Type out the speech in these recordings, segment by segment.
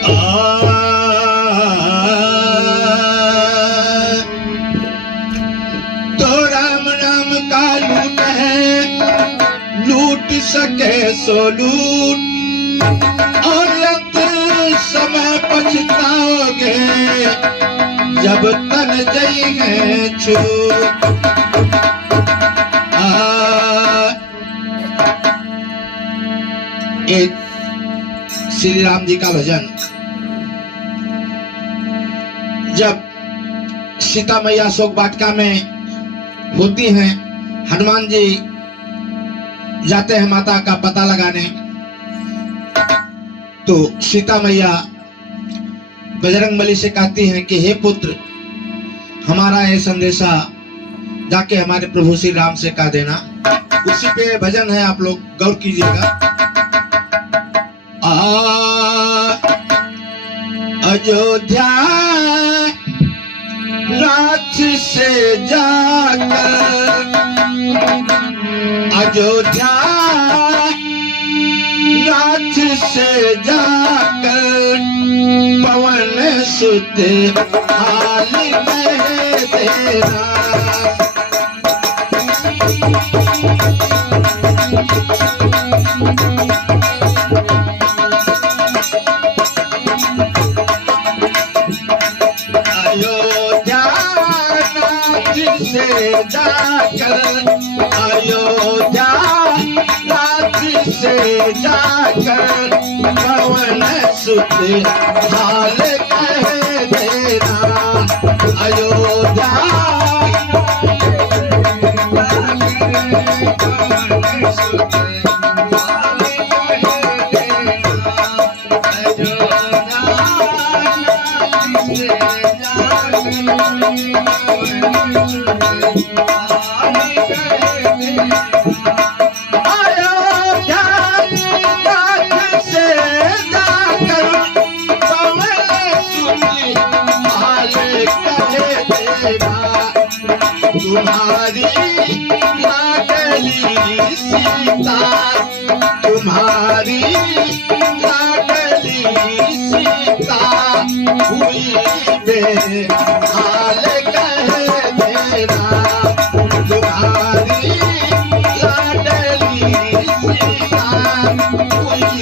तो राम नाम का लूट है, लूट सके सो लूट, और अंत समय पछताओगे जब तन जई है छूट। एक श्री राम जी का भजन, जब सीता मैया शोक वाटिका में होती हैं, हनुमान जी जाते हैं माता का पता लगाने, तो सीता मैया बजरंगबली से कहती हैं कि हे पुत्र, हमारा ये संदेशा जाके हमारे प्रभु श्री राम से कह देना। उसी पे भजन है, आप लोग गौर कीजिएगा। अयोध्या नाथ से जाकर, अयोध्या नाथ से जाकर, पवन सुत हाल कह देना। से जाकर, अयोध्या नाथ से जाकर, पवन सुत हाल कह देना। अयोध्या पवन सुत हाल कह देना। अयोध्या नाथ से जाकर, तुम्हारी लाडली सीता, तुम्हारी लाडली सीता हुई बेहाल कह देना। तुम्हारी लाडली सीता हुई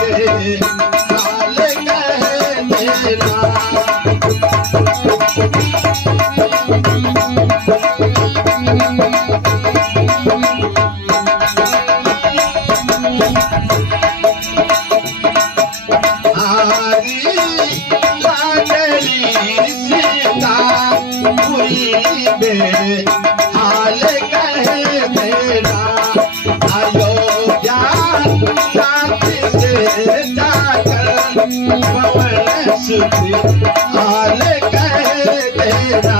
बेहाल कह देना। हाल कह देना। अयोध्या नाथ से जाकर, पवन सुत हाल कह देना।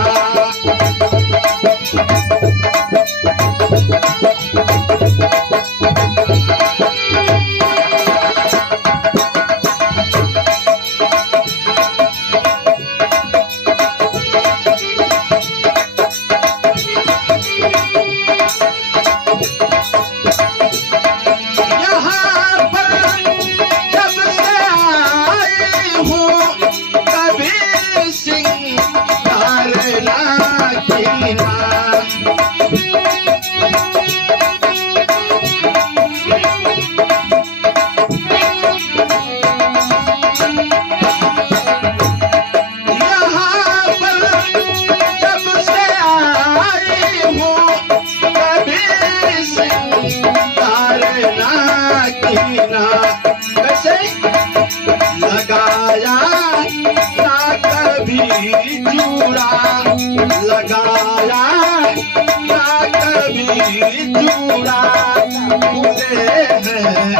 लगाया ना कभी जूड़ा, लगाया ना कभी जूड़ा, भूले हैं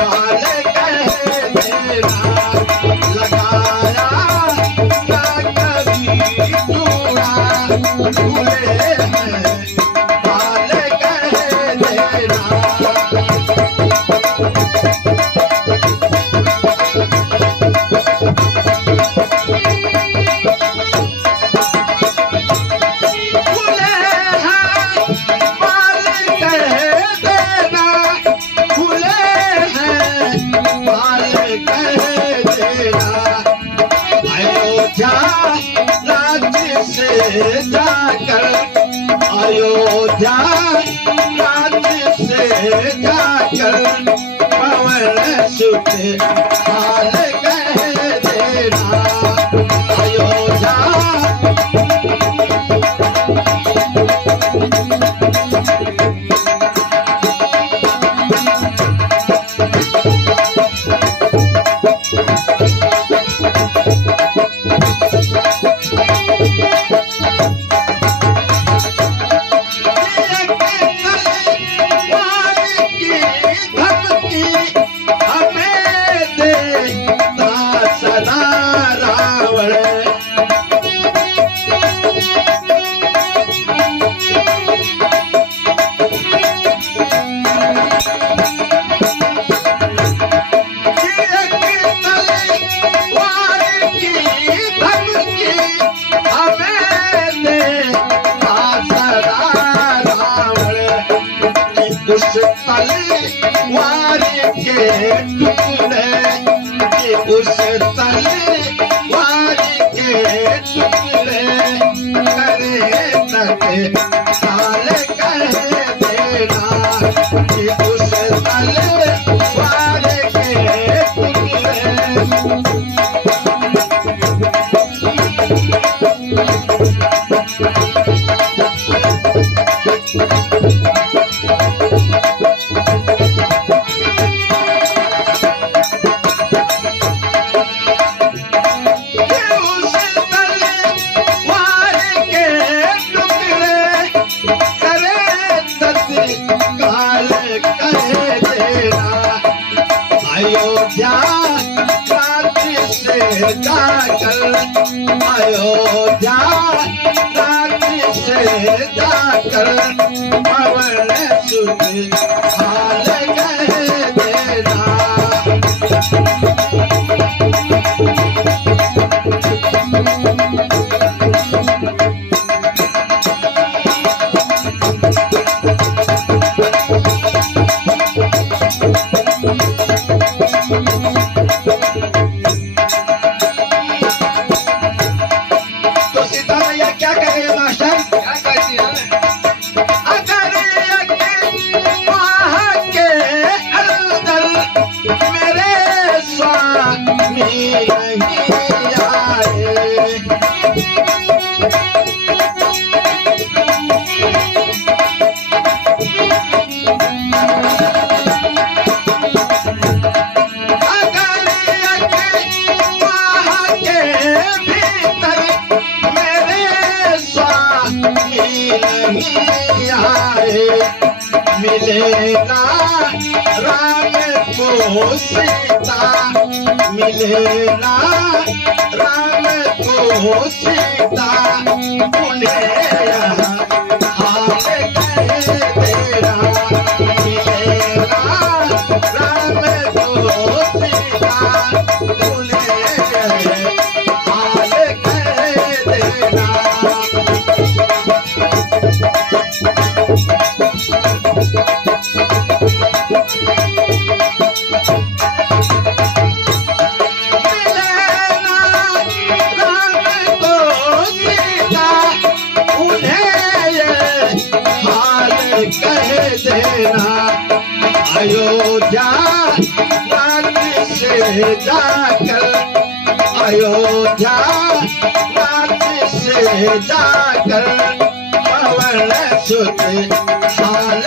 बाल कह देना। लगाया ना कभी जूड़ा, भूले हैं बाल कह देना। कह देना। अयोध्या राज्य से जाकर, अयोध्या राज्य से जाकर पवन सुत हाल कह देना। अयोध्या उस तलवार के टुकड़े, उस तलवार के टुकड़े करे तक हाल कह देना। कि उस तलवार के टुकड़े अयोध्या राज्य से जाकर, अयोध्या राज्य से जाकर पवन सुत हाल कह देना। मिलेगा राम को सीता, मिलेगा राम को सीता, उन्हें यहाँ हाल कह देना। मिलेगा राम को सीता, उन्हें हाल कह देना। कह देना। अयोध्या राज्य से जाकर, अयोध्या राज्य से जाकर पवन सुत हाल